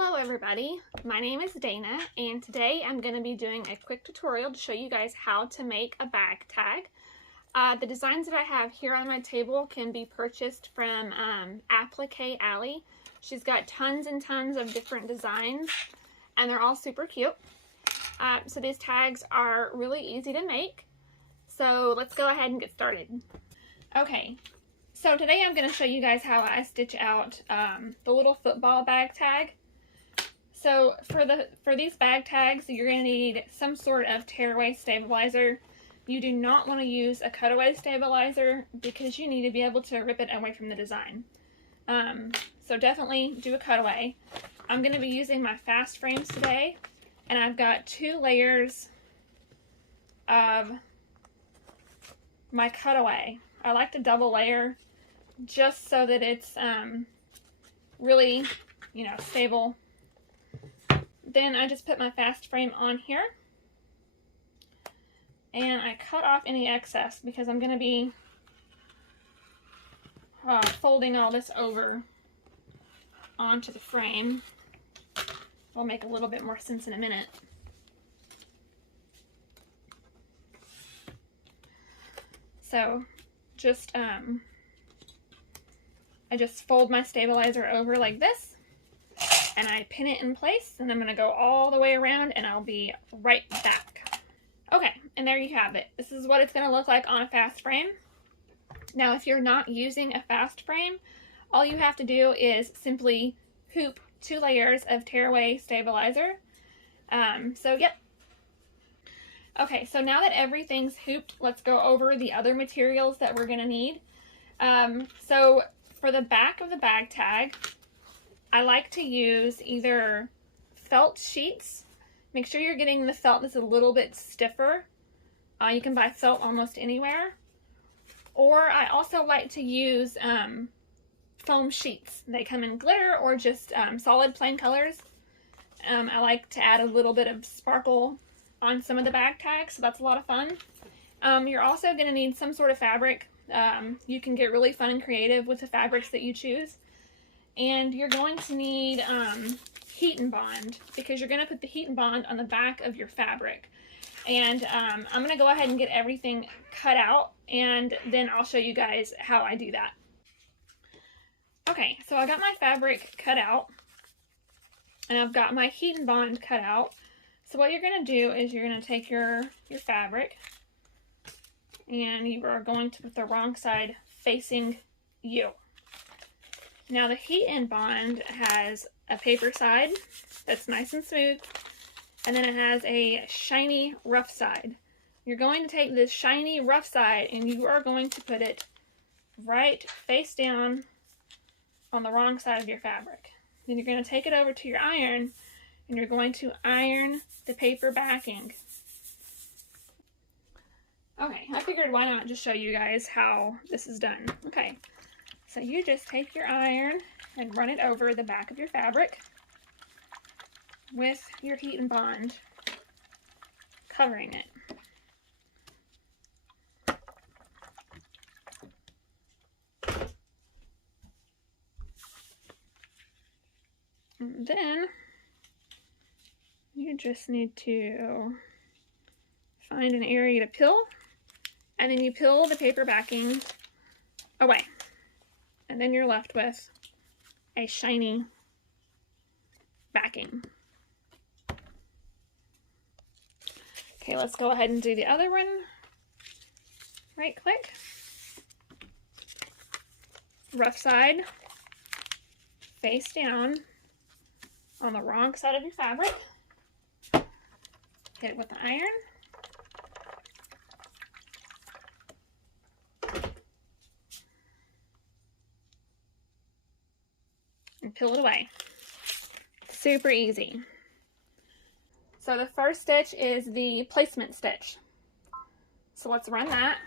Hello everybody, my name is Dana and today I'm going to be doing a quick tutorial to show you guys how to make a bag tag. The designs that I have here on my table can be purchased from Appliqué Alley. She's got tons and tons of different designs and they're all super cute. So these tags are really easy to make. So let's go ahead and get started. Okay, so today I'm going to show you guys how I stitch out the little football bag tag. So for these bag tags, you're going to need some sort of tearaway stabilizer. You do not want to use a cutaway stabilizer because you need to be able to rip it away from the design. So definitely do a cutaway. I'm going to be using my fast frames today, and I've got 2 layers of my cutaway. I like to double layer just so that it's really, stable. Then I just put my fast frame on here and I cut off any excess because I'm going to be folding all this over onto the frame. It'll make a little bit more sense in a minute. So just I just fold my stabilizer over like this and I pin it in place, and I'm going to go all the way around and I'll be right back. Okay, and there you have it. This is what it's going to look like on a fast frame. Now if you're not using a fast frame, all you have to do is simply hoop 2 layers of tearaway stabilizer. Yep. Okay, so now that everything's hooped, let's go over the other materials that we're going to need. So for the back of the bag tag, I like to use either felt sheets. Make sure you're getting the felt that's a little bit stiffer. You can buy felt almost anywhere. Or I also like to use foam sheets. They come in glitter or just solid plain colors. I like to add a little bit of sparkle on some of the bag tags, so that's a lot of fun. You're also going to need some sort of fabric. You can get really fun and creative with the fabrics that you choose. And you're going to need heat and bond, because you're going to put the heat and bond on the back of your fabric. And I'm going to go ahead and get everything cut out, and then I'll show you guys how I do that. Okay, so I got my fabric cut out, and I've got my heat and bond cut out. So what you're going to do is you're going to take your fabric, and you are going to put the wrong side facing you. Now the heat and bond has a paper side that's nice and smooth, and then it has a shiny rough side. You're going to take this shiny rough side and you are going to put it right face down on the wrong side of your fabric. Then you're going to take it over to your iron and you're going to iron the paper backing. Okay, I figured why not just show you guys how this is done. Okay. So you just take your iron and run it over the back of your fabric with your heat and bond covering it. And then you just need to find an area to peel, and then you peel the paper backing away. And then you're left with a shiny backing. Okay, let's go ahead and do the other one. Right click. Rough side, face down on the wrong side of your fabric. Hit it with the iron. And peel it away. Super easy. So the first stitch is the placement stitch. So let's run that.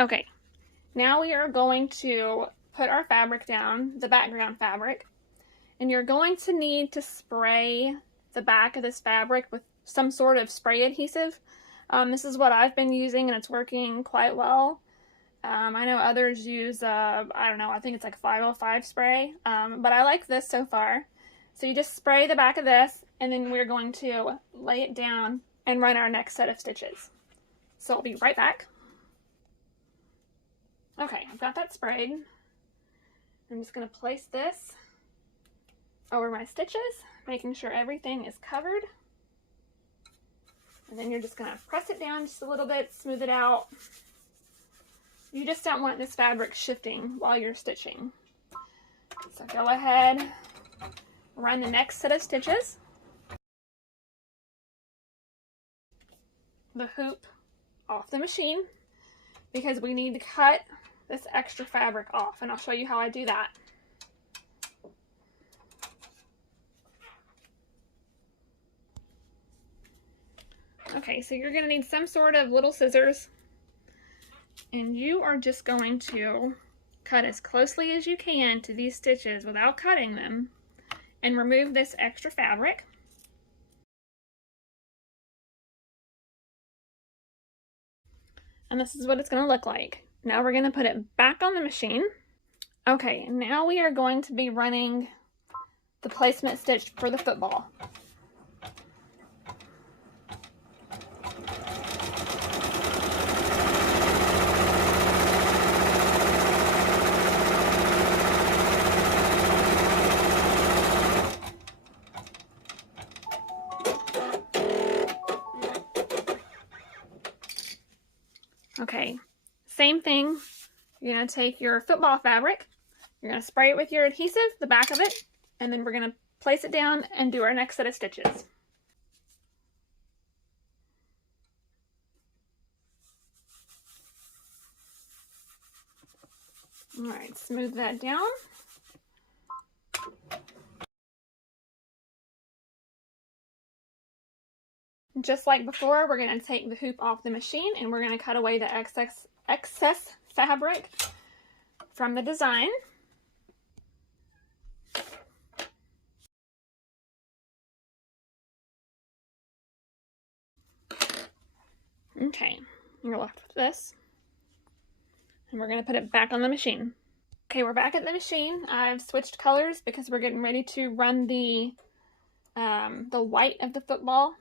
Okay, now we are going to put our fabric down, the background fabric, and you're going to need to spray the back of this fabric with some sort of spray adhesive. This is what I've been using and it's working quite well. I know others use, I don't know, I think it's like 505 spray, but I like this so far. So you just spray the back of this, and then we're going to lay it down and run our next set of stitches. So I'll be right back. Okay, I've got that sprayed. I'm just going to place this over my stitches, making sure everything is covered. And then you're just going to press it down just a little bit, smooth it out. You just don't want this fabric shifting while you're stitching. So go ahead, run the next set of stitches. The hoop off the machine because we need to cut this extra fabric off, and I'll show you how I do that. Okay, so you're going to need some sort of little scissors, and you are just going to cut as closely as you can to these stitches without cutting them and remove this extra fabric. And this is what it's going to look like. Now we're going to put it back on the machine. Okay, now we are going to be running the placement stitch for the football. Okay, same thing. You're going to take your football fabric, you're going to spray it with your adhesive, the back of it, and then we're going to place it down and do our next set of stitches. Alright, smooth that down. Just like before, we're going to take the hoop off the machine and we're going to cut away the excess fabric from the design. Okay, you're left with this. And we're going to put it back on the machine. Okay, we're back at the machine. I've switched colors because we're getting ready to run the white of the football.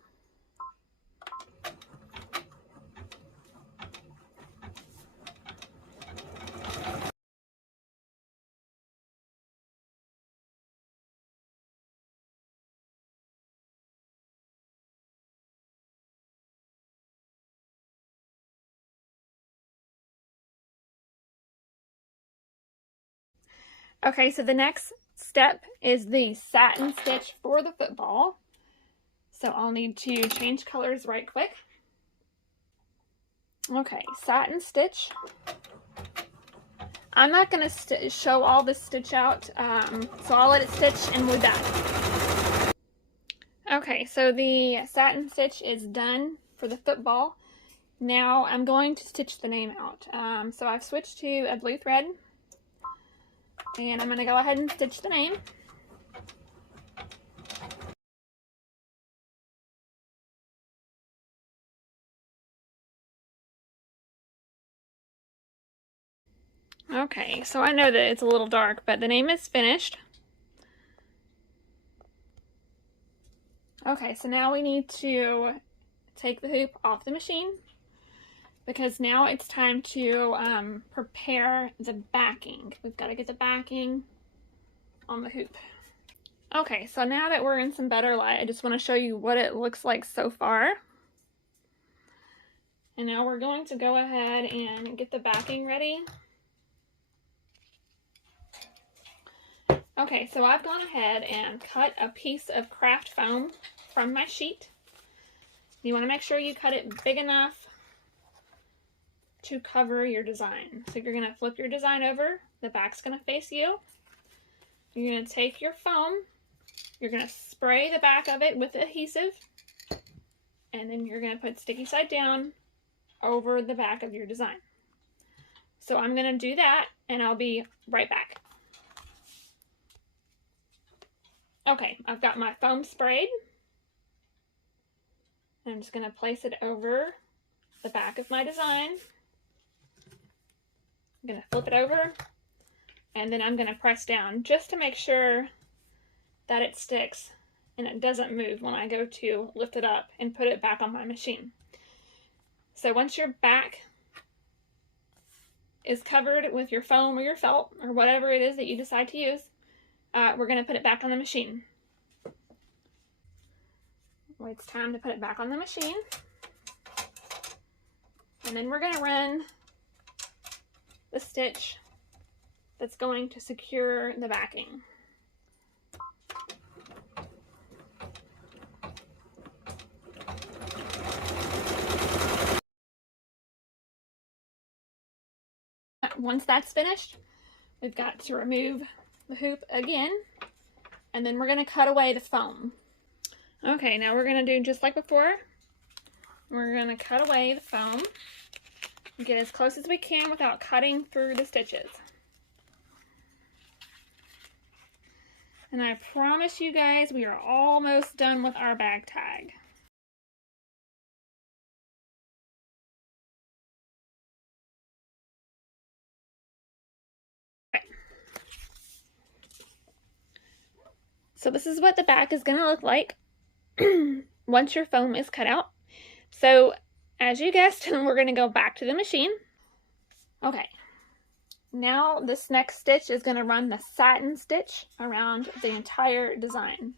Okay, so the next step is the satin stitch for the football. So I'll need to change colors right quick. Okay, satin stitch. I'm not going to show all this stitch out, so I'll let it stitch and we'll be back. Okay, so the satin stitch is done for the football. Now I'm going to stitch the name out. So I've switched to a blue thread. And I'm going to go ahead and stitch the name. Okay, so I know that it's a little dark, but the name is finished. Okay, so now we need to take the hoop off the machine because now it's time to prepare the backing. We've got to get the backing on the hoop. Okay, so now that we're in some better light, I just want to show you what it looks like so far. And now we're going to go ahead and get the backing ready. Okay, so I've gone ahead and cut a piece of craft foam from my sheet. You want to make sure you cut it big enough to cover your design. So you're going to flip your design over, the back's going to face you. You're going to take your foam, you're going to spray the back of it with adhesive, and then you're going to put sticky side down over the back of your design. So I'm going to do that and I'll be right back. Okay, I've got my foam sprayed. I'm just going to place it over the back of my design. I'm going to flip it over, and then I'm going to press down just to make sure that it sticks and it doesn't move when I go to lift it up and put it back on my machine. So once your back is covered with your foam or your felt or whatever it is that you decide to use, we're going to put it back on the machine. Well, it's time to put it back on the machine. And then we're going to run the stitch that's going to secure the backing. Once that's finished, we've got to remove the hoop again, and then we're going to cut away the foam. Okay, now we're going to do just like before. We're going to cut away the foam and get as close as we can without cutting through the stitches. And I promise you guys, we are almost done with our bag tag. Okay. So this is what the back is going to look like once your foam is cut out. So as you guessed, we're going to go back to the machine. Okay. Now this next stitch is going to run the satin stitch around the entire design.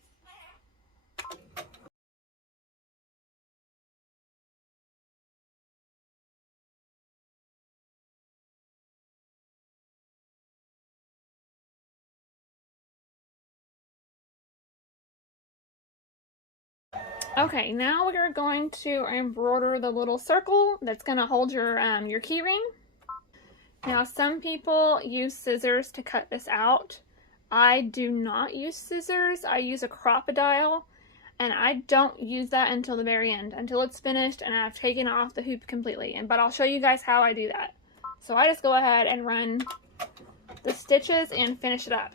Okay, now we're going to embroider the little circle that's going to hold your key ring. Now, some people use scissors to cut this out. I do not use scissors. I use a crocodile, and I don't use that until the very end, until it's finished and I've taken off the hoop completely. But I'll show you guys how I do that. So I just go ahead and run the stitches and finish it up.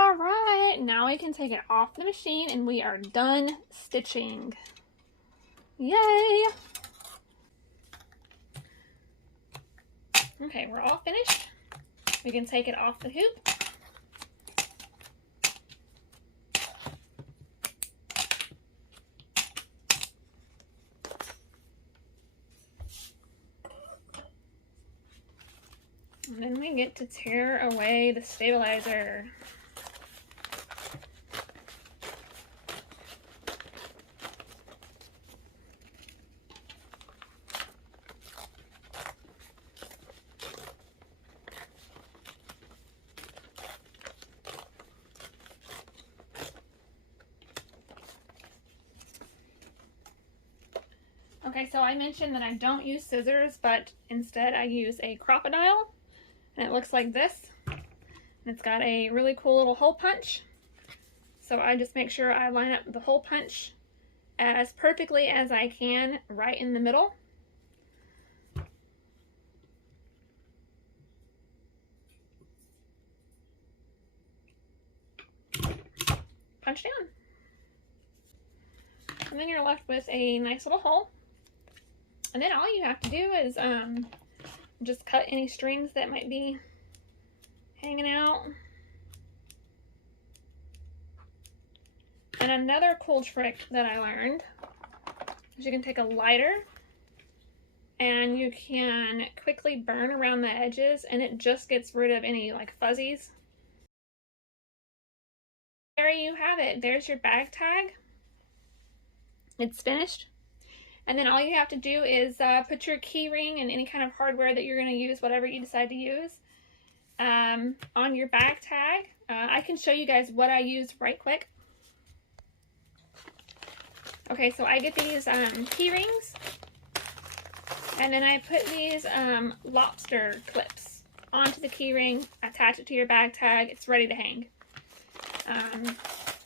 Alright, now we can take it off the machine and we are done stitching. Yay! Okay, we're all finished. We can take it off the hoop. And then we get to tear away the stabilizer. Okay, so I mentioned that I don't use scissors, but instead I use a crocodile, and it looks like this. And it's got a really cool little hole punch. So I just make sure I line up the hole punch as perfectly as I can right in the middle. Punch down. And then you're left with a nice little hole. And then all you have to do is just cut any strings that might be hanging out. And another cool trick that I learned is you can take a lighter and you can quickly burn around the edges, and it just gets rid of any like fuzzies. There you have it. There's your bag tag. It's finished. And then all you have to do is put your key ring and any kind of hardware that you're going to use, whatever you decide to use, on your bag tag. I can show you guys what I use right quick. Okay, so I get these key rings, and then I put these lobster clips onto the key ring, attach it to your bag tag, it's ready to hang.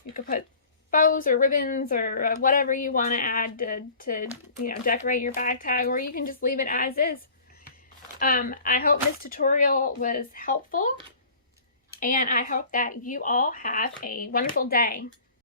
You could put bows or ribbons or whatever you want to add to you know, decorate your bag tag, or you can just leave it as is. I hope this tutorial was helpful, and I hope that you all have a wonderful day.